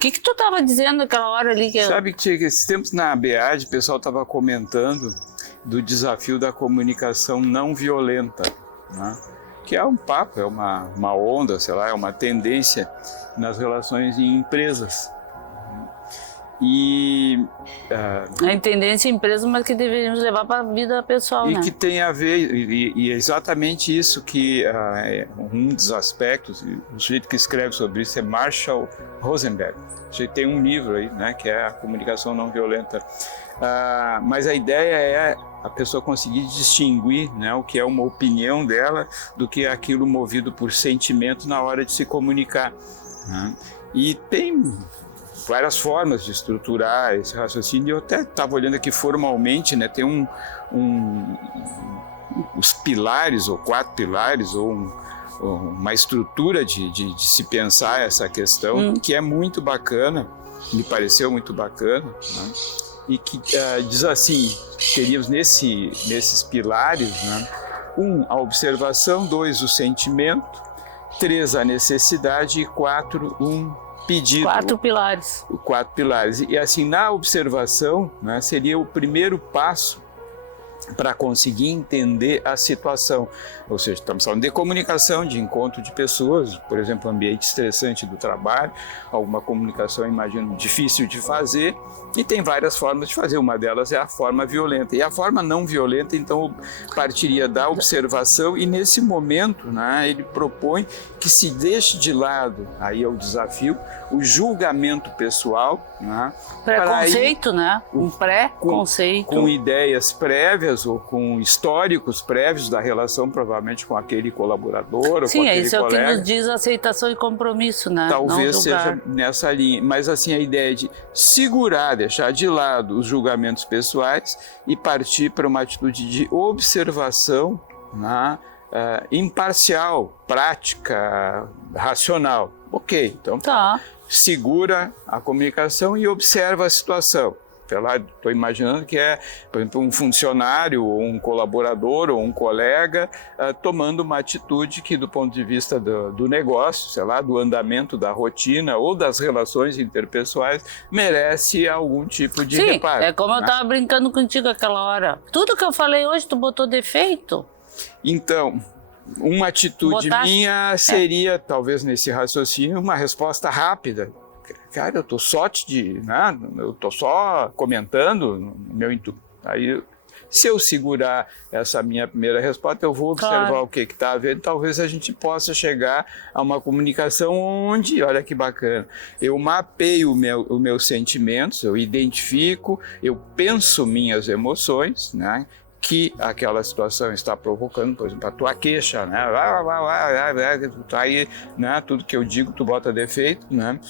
que tu estava dizendo naquela hora ali? Sabe que esses tempos na ABAD o pessoal estava comentando do desafio da comunicação não violenta, né? Que é um papo, é uma onda, sei lá, é uma tendência nas relações em empresas. E a tendência em empresa, mas que deveríamos levar para a vida pessoal, e né? que tem a ver, e é exatamente isso que um dos aspectos, o sujeito que escreve sobre isso é Marshall Rosenberg. Você tem um livro aí, né, que é a comunicação não violenta. Mas a ideia é a pessoa conseguir distinguir, né, o que é uma opinião dela do que é aquilo movido por sentimento na hora de se comunicar, né? E tem várias formas de estruturar esse raciocínio. Eu até estava olhando aqui formalmente, né, tem os pilares, ou 4 pilares, ou uma estrutura de se pensar essa questão, que é muito bacana, me pareceu muito bacana, né? E que diz assim, teríamos nesses pilares, né? 1, a observação, 2, o sentimento, 3, a necessidade e 4, pedido. 4 pilares. 4 pilares. E assim, na observação, né, seria o primeiro passo para conseguir entender a situação. Ou seja, estamos falando de comunicação, de encontro de pessoas, por exemplo, ambiente estressante do trabalho, alguma comunicação, imagino, difícil de fazer, e tem várias formas de fazer. Uma delas é a forma violenta. E a forma não violenta, então, partiria da observação, e nesse momento, né, ele propõe que se deixe de lado, aí é o desafio, o julgamento pessoal, né, preconceito, né? Um pré-conceito. Com ideias prévias ou com históricos prévios da relação, provavelmente, com aquele colaborador ou sim, com aquele isso colega. É o que nos diz aceitação e compromisso, né? Talvez seja nessa linha. Mas, assim, a ideia de segurar, deixar de lado os julgamentos pessoais e partir para uma atitude de observação, né, imparcial, prática, racional. Ok, então segura a comunicação e observa a situação. Estou imaginando que é, por exemplo, um funcionário, ou um colaborador, ou um colega tomando uma atitude que, do ponto de vista do negócio, sei lá, do andamento da rotina ou das relações interpessoais, merece algum tipo de reparo. É como eu estava brincando contigo aquela hora. Tudo que eu falei hoje, tu botou defeito? Então, uma atitude minha seria, talvez nesse raciocínio, uma resposta rápida. Cara, eu estou só comentando no meu intuito. Aí, se eu segurar essa minha primeira resposta, eu vou observar o que está havendo. Talvez a gente possa chegar a uma comunicação onde, olha que bacana, eu mapeio os meus sentimentos, eu identifico, eu penso minhas emoções, né, que aquela situação está provocando, por exemplo, a tua queixa, né? Aí, né, tudo que eu digo, tu bota defeito, né?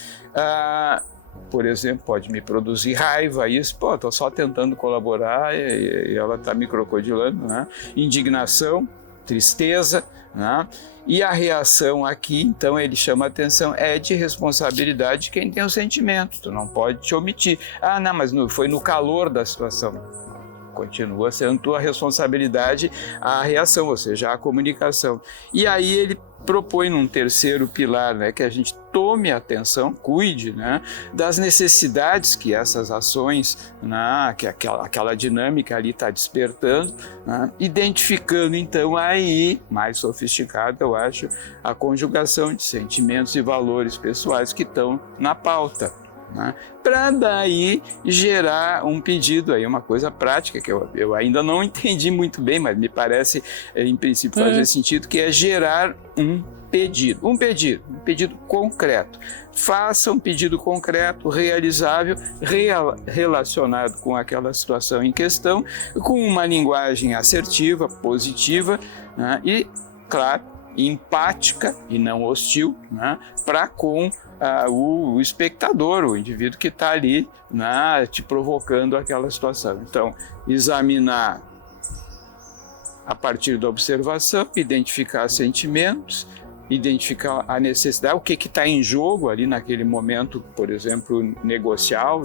Por exemplo, pode me produzir raiva, isso, estou só tentando colaborar e ela está me crocodilando, né? Indignação, tristeza, né? E a reação aqui, então, ele chama a atenção, é de responsabilidade de quem tem o sentimento, tu não pode te omitir. Não, mas foi no calor da situação. Continua sendo tua responsabilidade a reação, ou seja, a comunicação. E aí ele propõe num terceiro pilar, né, que a gente tome atenção, cuide, né, das necessidades que essas ações, né, que aquela dinâmica ali está despertando, né, identificando então aí, mais sofisticado eu acho, a conjugação de sentimentos e valores pessoais que estão na pauta, né, para daí gerar um pedido, aí uma coisa prática que eu ainda não entendi muito bem, mas me parece em princípio fazer sentido, que é gerar um pedido concreto. Faça um pedido concreto, realizável, relacionado com aquela situação em questão, com uma linguagem assertiva, positiva, né, e, claro, empática e não hostil, né, para com o espectador, o indivíduo que está ali, né, te provocando aquela situação. Então, examinar a partir da observação, identificar sentimentos, identificar a necessidade, o que está em jogo ali naquele momento, por exemplo, negocial,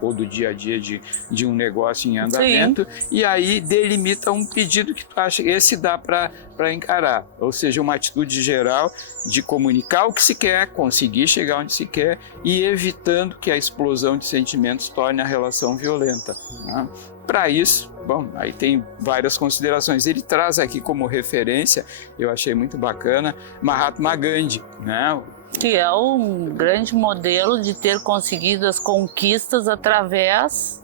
ou do dia a dia de um negócio em andamento. Sim. E aí delimita um pedido que tu acha, esse dá para encarar, ou seja, uma atitude geral de comunicar o que se quer, conseguir chegar onde se quer e evitando que a explosão de sentimentos torne a relação violenta, né? Para isso, bom, aí tem várias considerações. Ele traz aqui como referência, eu achei muito bacana, Mahatma Gandhi, né? Que é um grande modelo de ter conseguido as conquistas através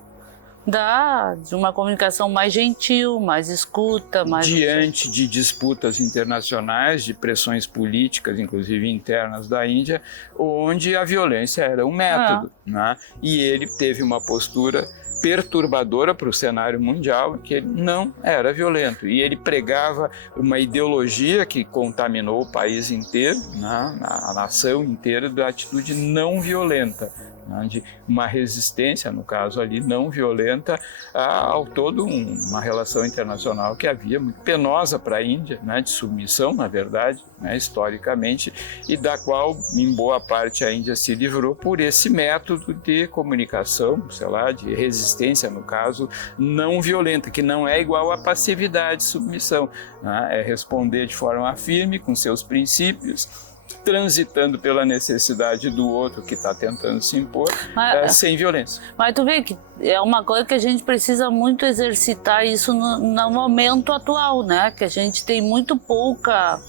de uma comunicação mais gentil, mais escuta, mais... Diante de disputas internacionais, de pressões políticas, inclusive internas da Índia, onde a violência era um método, né? E ele teve uma postura perturbadora para o cenário mundial, que ele não era violento. E ele pregava uma ideologia que contaminou o país inteiro, né, a nação inteira, da atitude não violenta, né, de uma resistência, no caso ali, não violenta ao todo uma relação internacional que havia muito penosa para a Índia, né, de submissão, na verdade, né, historicamente, e da qual, em boa parte, a Índia se livrou por esse método de comunicação, sei lá, de resistência, no caso, não violenta, que não é igual à passividade, submissão, né, é responder de forma firme, com seus princípios, transitando pela necessidade do outro que está tentando se impor, sem violência. Mas tu vê que é uma coisa que a gente precisa muito exercitar isso no momento atual, né? Que a gente tem muito pouca...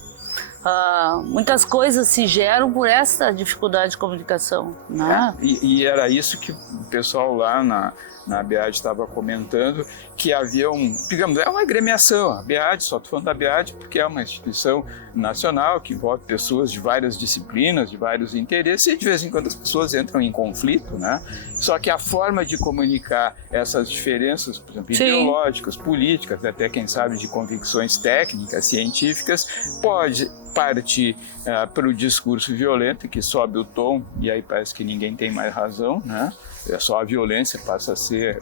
muitas coisas se geram por essa dificuldade de comunicação, né? E era isso que o pessoal lá na BEAD estava comentando, que havia digamos, é uma agremiação, a BEAD, só estou falando da BEAD porque é uma instituição nacional que envolve pessoas de várias disciplinas, de vários interesses, e de vez em quando as pessoas entram em conflito, né? Só que a forma de comunicar essas diferenças, por exemplo, ideológicas, políticas, até quem sabe de convicções técnicas, científicas, pode partir para o discurso violento, que sobe o tom, e aí parece que ninguém tem mais razão, né? É só a violência passa a ser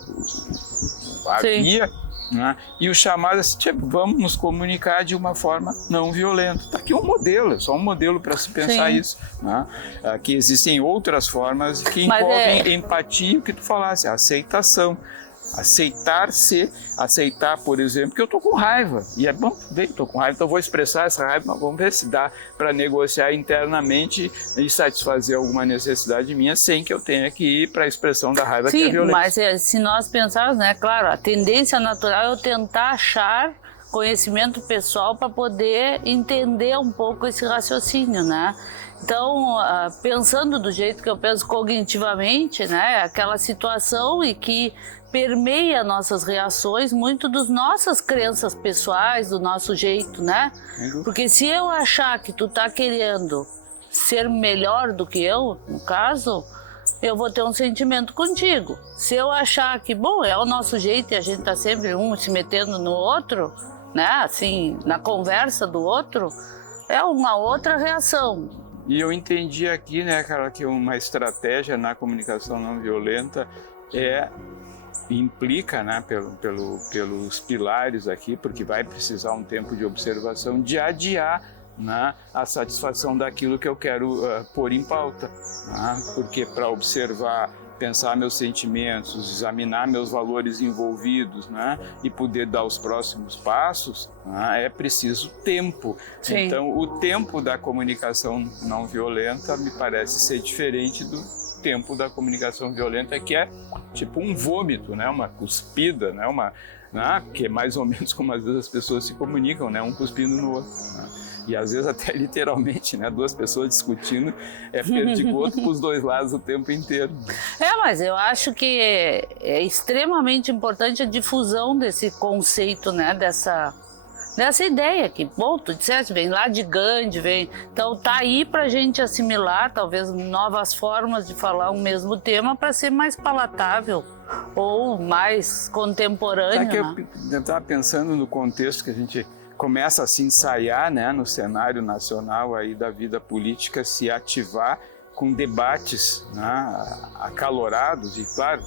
a via, né? E o chamado é assim, tipo, vamos nos comunicar de uma forma não violenta. Está aqui um modelo, é só um modelo para se pensar isso, né? Que existem outras formas que envolvem empatia, o que tu falasse, a aceitação. Aceitar, por exemplo, que eu estou com raiva. E é bom, estou com raiva, então vou expressar essa raiva, mas vamos ver se dá para negociar internamente e satisfazer alguma necessidade minha sem que eu tenha que ir para a expressão da raiva, que é violência. Mas se nós pensarmos, né, claro, a tendência natural é eu tentar achar conhecimento pessoal para poder entender um pouco esse raciocínio, né? Então, pensando do jeito que eu penso cognitivamente, né, aquela situação e que permeia nossas reações muito das nossas crenças pessoais, do nosso jeito, né? Porque se eu achar que tu tá querendo ser melhor do que eu, no caso, eu vou ter um sentimento contigo. Se eu achar que, bom, é o nosso jeito e a gente tá sempre um se metendo no outro, né, assim, na conversa do outro, é uma outra reação. E eu entendi aqui, né, cara, que uma estratégia na comunicação não violenta implica, né, pelos pilares aqui, porque vai precisar um tempo de observação, de adiar, né, a satisfação daquilo que eu quero pôr em pauta, né, porque para observar, pensar meus sentimentos, examinar meus valores envolvidos, né, e poder dar os próximos passos, né, é preciso tempo. Sim. Então, o tempo da comunicação não violenta me parece ser diferente do tempo da comunicação violenta, que é tipo um vômito, né, uma cuspida, né, que é mais ou menos como às vezes as pessoas se comunicam, né, um cuspindo no outro, né? E às vezes até literalmente, né, duas pessoas discutindo, perdigoto para os dois lados o tempo inteiro. Mas eu acho que é extremamente importante a difusão desse conceito, né, dessa ideia que, bom, tu disseste, vem lá de Gandhi, então tá aí pra gente assimilar, talvez, novas formas de falar o mesmo tema para ser mais palatável ou mais contemporâneo. Eu estava pensando no contexto que a gente começa a se ensaiar, né, no cenário nacional aí da vida política, se ativar com debates, né, acalorados e, claro,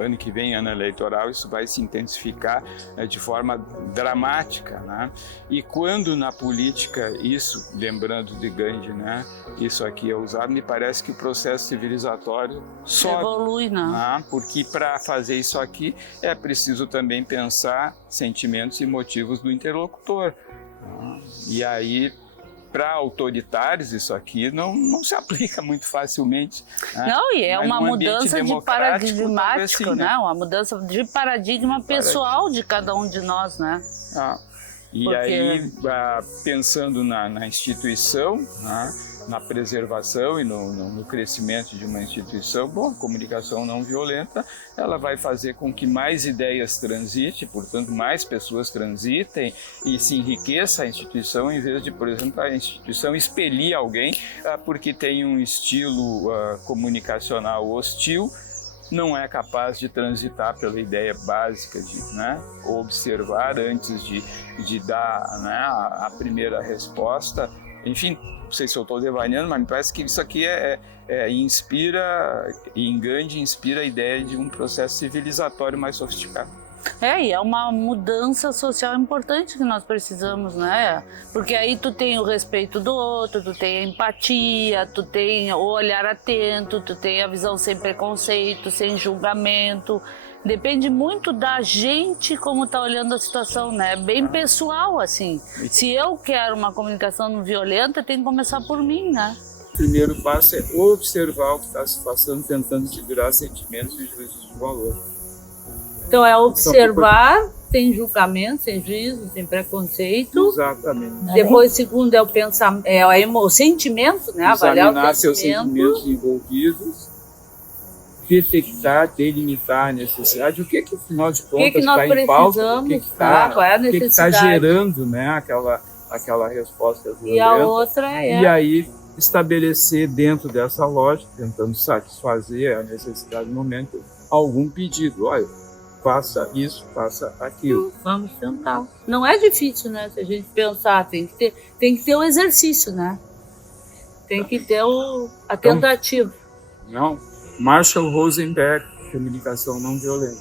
ano que vem, ano eleitoral, isso vai se intensificar de forma dramática, né? E quando na política isso, lembrando de Gandhi, né, isso aqui é usado, me parece que o processo civilizatório sobe. Evolui, né? Porque para fazer isso aqui é preciso também pensar sentimentos e motivos do interlocutor. E aí, para autoritários, isso aqui não se aplica muito facilmente. Né? Não, e é uma mudança de paradigmático, né? Uma mudança de paradigma pessoal de cada um de nós, né? E aí, pensando na instituição, né? Na preservação e no crescimento de uma instituição, a comunicação não violenta, ela vai fazer com que mais ideias transitem, portanto, mais pessoas transitem e se enriqueça a instituição, em vez de, por exemplo, a instituição expelir alguém porque tem um estilo comunicacional hostil, não é capaz de transitar pela ideia básica de, né, observar antes de dar, né, a primeira resposta. Enfim, não sei se eu estou devaneando, mas me parece que isso aqui inspira, e em Gandhi inspira a ideia de um processo civilizatório mais sofisticado. E é uma mudança social importante que nós precisamos, né? Porque aí tu tem o respeito do outro, tu tem a empatia, tu tem o olhar atento, tu tem a visão sem preconceito, sem julgamento. Depende muito da gente como tá olhando a situação, né? Bem pessoal, assim. Se eu quero uma comunicação não violenta, tem que começar por mim, né? O primeiro passo é observar o que está se passando, tentando segurar sentimentos e juízos de valor. Então é observar, sem julgamento, sem juízo, sem preconceito. Exatamente. Depois, segundo, é o pensamento, o sentimento, né? Examinar seus sentimentos envolvidos, detectar, delimitar a necessidade, o que afinal de contas está em pauta, o que está gerando, né, aquela resposta violenta. E a outra E aí estabelecer dentro dessa lógica, tentando satisfazer a necessidade do momento, algum pedido. Olha, faça isso, faça aquilo. Vamos tentar. Não é difícil, né? Se a gente pensar, tem que ter o exercício, né? Tem que ter a tentativa. Não. Marshall Rosenberg, comunicação não violenta.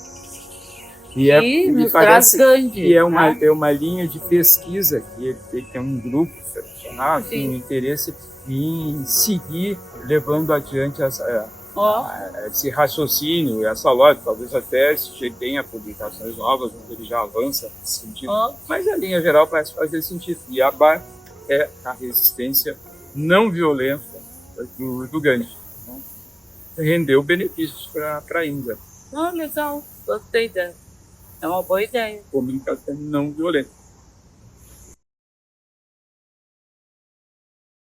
Me parece que é uma linha de pesquisa que ele tem um grupo selecionado com interesse em seguir levando adiante esse raciocínio, essa lógica. Talvez até se tenha publicações novas onde ele já avança nesse sentido. Mas a linha geral parece fazer sentido. E a BAR é a resistência não violenta do Gandhi. Rendeu benefícios para a Índia. Legal, gostei dela. É uma boa ideia. Comunicação não violenta.